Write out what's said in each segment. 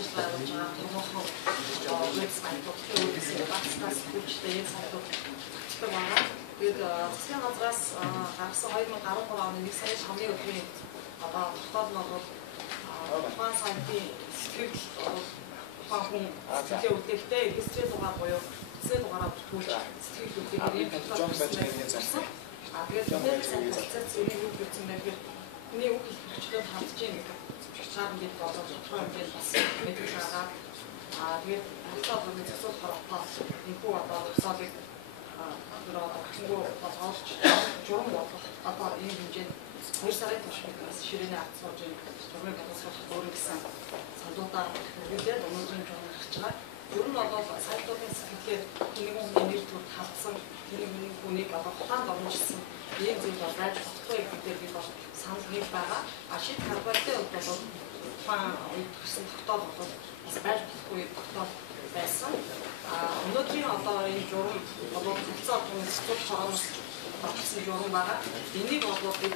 ажиллагаа явуулж байгаа томоохон вебсайтууд үүсгэж багцнаас хүчтэй энэ сайтууд багцдаг байна. Тэгээд засгийн газраас гаргасан 2013 оны 1 сарын 5-ны өдрийн тогтоол нь бол тухайн сайтын сэтгэл тухайн хүн сэтгэлийн үдэгтэй регистрийн дугаар буюу эцсийн дугаараа бүртгүүлж сэтгэл үдэгтэй ийм тогтоол болсон. Тэгээд энэ сайт зэрэг юу гэсэн бэ гэхээр миний үг хэлбэрчлэн хандж ийн гэдэг чаар ингээд болоод тодорхой хэмжээнд бас мэдээж байгаа. Тэгээд хасаад нэг зөвхөн харахад энэхүү усаалыг гэрээ болгож журам болгох ийм хэмжээнд 2 сарын турш бас ширээний акц сууж журмыг боловсруулах өөрийн гэсэн саналуудаа өгүүлээд өнөөдрийн журам гарч байгаа. Ер нь бол сайтуудын сэтгэлээр нэг хүний нэр төр тавцсан нэг хүнийг ухаанд оруулсан ийм зүйл бол байж болохгүй гэдэг би бол санал нэг байгаа. Шид карбонтэй бол тухайн үед гарсан тогтоол бол бас байж болохгүй тогтоол байсан. Өнөөдрийн энэ журам бол хэвцээ зөвхөн хороноос болсон журам байгаа. Энийг бол бид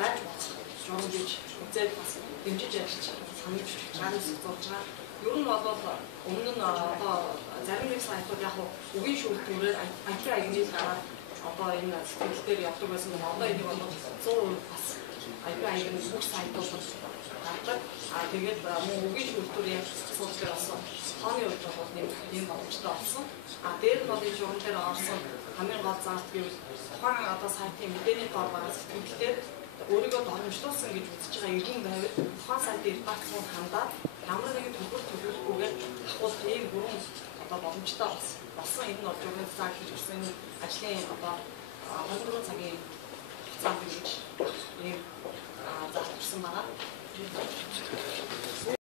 байж болох журам гэж үзээд бас дэмжиж ажиллаж санаж чанаас зурж байгаа. Ер нь бол өмнө нь зарим нэг сайтууд яг үгийн шүүлтүүрээр IT агны гараад энэ сэтгэл дээр явдаг байсан юм. Одоо энийг бол 100% бас IT агны бүх сайтууд гардаг. Тэгээд мөн үгийн шүүлтүүрийн асуудал бас тооны үед бол нэм боломжтой болсон. Дээр нь бол энэ журам дээр орсон хамгийн гол заалт гэвэл тухайн сайтын мэдээний дор байгаа сэтгэлдээ өөрийгөө боломжлуулсан гэж үзэж байгаа иргэн байвал тухайн сайтын редакцийн хандаад ямар нэгэн төлбөр төлөвлөхгүйгээр ахвал ийм бүрэн боломжтой болсон. Энэ нь бол журмын заа гэж ирсэн ажлын 24 цагийн хугацаанд гэж ийм заалт ирсэн байна.